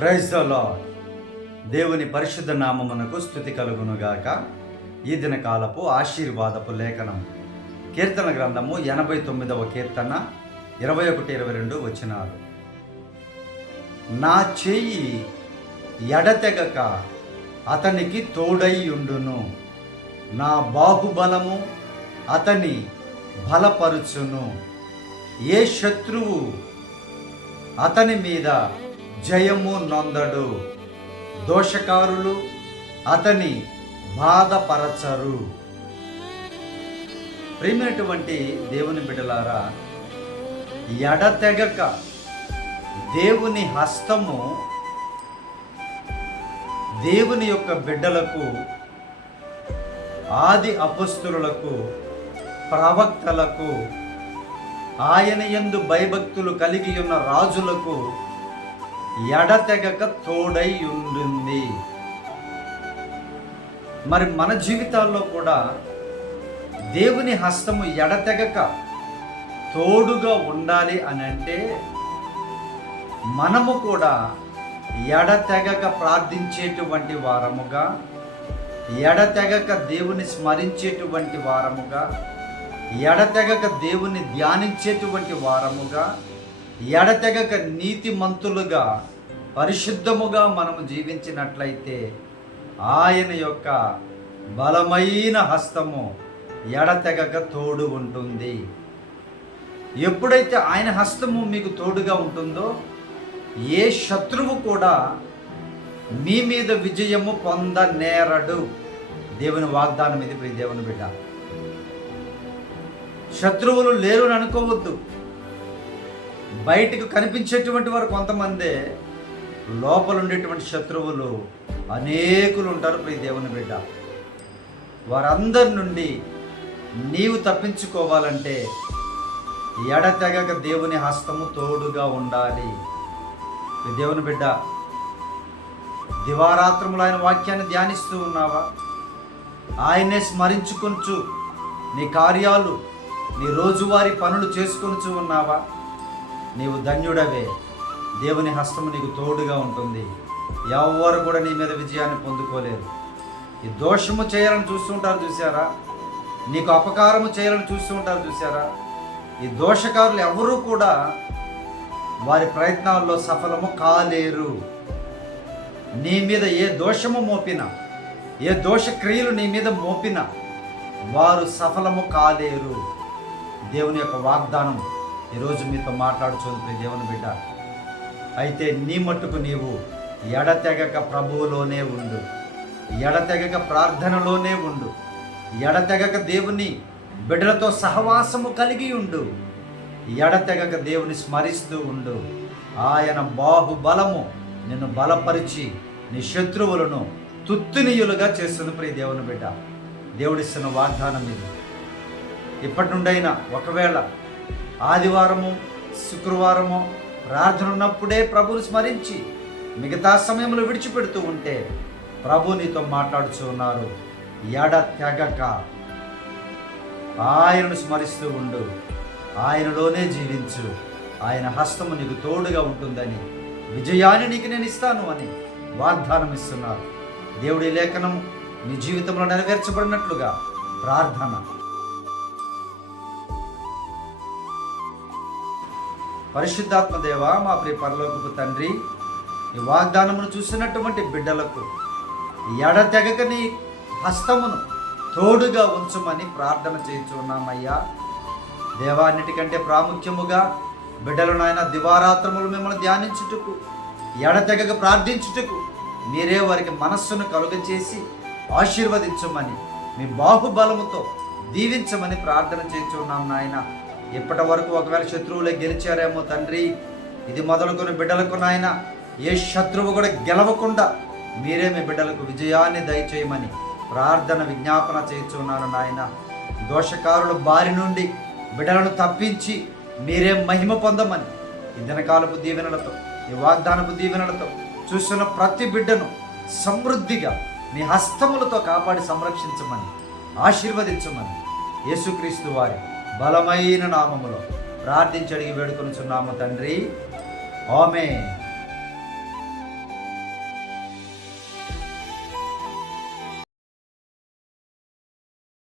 Praise the దేవుని పరిశుద్ధ నామమునకు స్థుతి కలుగునుగాక. ఈ దిన కాలపు ఆశీర్వాదపు లేఖనం. కీర్తన గ్రంథము ఎనభై తొమ్మిదవ కీర్తన ఇరవై ఒకటి ఇరవై రెండు వచ్చినారు నా చెయ్యి ఎడతెగక అతనికి తోడై ఉండును. నా బాహుబలము అతని బలపరుచును. ఏ శత్రువు అతని మీద జయము నొందడు. దోషకారులు అతని బాధపరచరు. ప్రేమైనటువంటి దేవుని బిడ్డలారా ఎడతెగక దేవుని హస్తము దేవుని యొక్క బిడ్డలకు ఆది అపస్తులకు ప్రవక్తలకు ఆయన యందు భయభక్తులు కలిగి ఉన్న రాజులకు ఎడతెగక తోడై ఉంటుంది మరి మన జీవితాల్లో కూడా దేవుని హస్తము ఎడతెగక తోడుగా ఉండాలి అని అంటే మనము కూడా ఎడతెగక ప్రార్థించేటువంటి వారముగా ఎడతెగక దేవుని స్మరించేటువంటి వారముగా ఎడతెగక దేవుని ధ్యానించేటువంటి వారముగా ఎడతెగక నీతి మంతులుగా పరిశుద్ధముగా మనము జీవించినట్లయితే ఆయన యొక్క బలమైన హస్తము ఎడతెగక తోడు ఉంటుంది. ఎప్పుడైతే ఆయన హస్తము మీకు తోడుగా ఉంటుందో ఏ శత్రువు కూడా మీ మీద విజయము పొందనేరడు. దేవుని వాగ్దానం ఇది ప్రియ దేవుని బిడ్డ. శత్రువులు లేరు అనుకోవద్దు బయటకు కనిపించేటువంటి వారు కొంతమందే లోపల ఉండేటువంటి శత్రువులు అనేకులు ఉంటారు ప్రియ దేవుని బిడ్డ. వారందరి నుండి నీవు తప్పించుకోవాలంటే ఎడతెగక దేవుని హస్తము తోడుగా ఉండాలి. ప్రియ దేవుని బిడ్డ దివారాత్రములు ఆయన వాక్యాన్ని ధ్యానిస్తూ ఉన్నావా? ఆయనే స్మరించుకొంచు నీ కార్యాలు నీ రోజువారీ పనులు చేసుకొనుచు ఉన్నావా? నీవు ధన్యుడవే. దేవుని హస్తము నీకు తోడుగా ఉంటుంది. ఎవరు కూడా నీ మీద విజయాన్ని పొందుకోలేరు. ఈ దోషము చేయాలని చూస్తుంటారు చూసారా నీకు అపకారము చేయాలని చూస్తూ ఉంటారు చూసారా ఈ దోషకారులు ఎవరూ కూడా వారి ప్రయత్నాల్లో సఫలము కాలేరు. నీ మీద ఏ దోషము మోపినా ఏ దోష క్రియలు నీ మీద మోపినా వారు సఫలము కాలేరు. దేవుని యొక్క వాగ్దానం ఈరోజు మీతో మాట్లాడుచుంది ప్రియ దేవుని బిడ్డ అయితే నీ మట్టుకు నీవు ఎడతెగక ప్రభువులోనే ఉండు. ఎడతెగక ప్రార్థనలోనే ఉండు. ఎడతెగక దేవుని బిడ్డలతో సహవాసము కలిగి ఉండు. ఎడతెగక దేవుని స్మరిస్తూ ఉండు. ఆయన బాహుబలము నిన్ను బలపరిచి నీ శత్రువులను తుత్తునీయులుగా చేస్తుంది ప్రియ దేవుని బిడ్డ. దేవుడిస్తున్న వాగ్దానం ఇది. ఇప్పటి నుండైనా ఒకవేళ ఆదివారము శుక్రవారము ప్రార్థన ఉన్నప్పుడే ప్రభుని స్మరించి మిగతా సమయంలో విడిచిపెడుతూ ఉంటే ప్రభు నీతో మాట్లాడుతూ ఉన్నారు. ఎడ తెగక ఆయనను స్మరిస్తూ ఉండు. ఆయనలోనే జీవించు. ఆయన హస్తము నీకు తోడుగా ఉంటుందని విజయాన్ని నీకు నేను ఇస్తాను అని వాగ్దానం ఇస్తున్నారు. దేవుడి లేఖనం నీ జీవితంలో నెరవేర్చబడినట్లుగా ప్రార్థన. పరిశుద్ధాత్మ దేవ మా ప్రియ పరలోకపు తండ్రి ఈ వాగ్దానమును చూసినటువంటి బిడ్డలకు ఎడతెగక నీ హస్తమును తోడుగా ఉంచమని ప్రార్థన చేయించున్నామయ్యా. దేవాన్నిటికంటే ప్రాముఖ్యముగా బిడ్డలు నాయన దివారాత్రములు మిమ్మల్ని ధ్యానించుటకు ఎడతెగక ప్రార్థించుటకు మీరే వారికి మనస్సును కలుగచేసి ఆశీర్వదించమని మీ బాహుబలముతో దీవించమని ప్రార్థన చేయించున్నాం నాయన. ఇప్పటి వరకు ఒకవేళ శత్రువులే గెలిచారేమో తండ్రి ఇది మొదలుకొని బిడ్డలకు నాయన ఏ శత్రువు కూడా గెలవకుండా మీరే మీ బిడ్డలకు విజయాన్ని దయచేయమని ప్రార్థన విజ్ఞాపన చేయించున్నాను నాయన. దోషకారుల బారి నుండి బిడ్డలను తప్పించి మీరే మహిమ పొందమని ఈ దినకాలపు దీవెనలతో ఈ వాగ్దానపు దీవెనలతో చూస్తున్న ప్రతి బిడ్డను సమృద్ధిగా మీ హస్తములతో కాపాడి సంరక్షించమని ఆశీర్వదించమని యేసుక్రీస్తు వారి బలమైన నామములో ప్రార్థించి అడిగి వేడుకొనుచున్నాము తండ్రి. ఆమె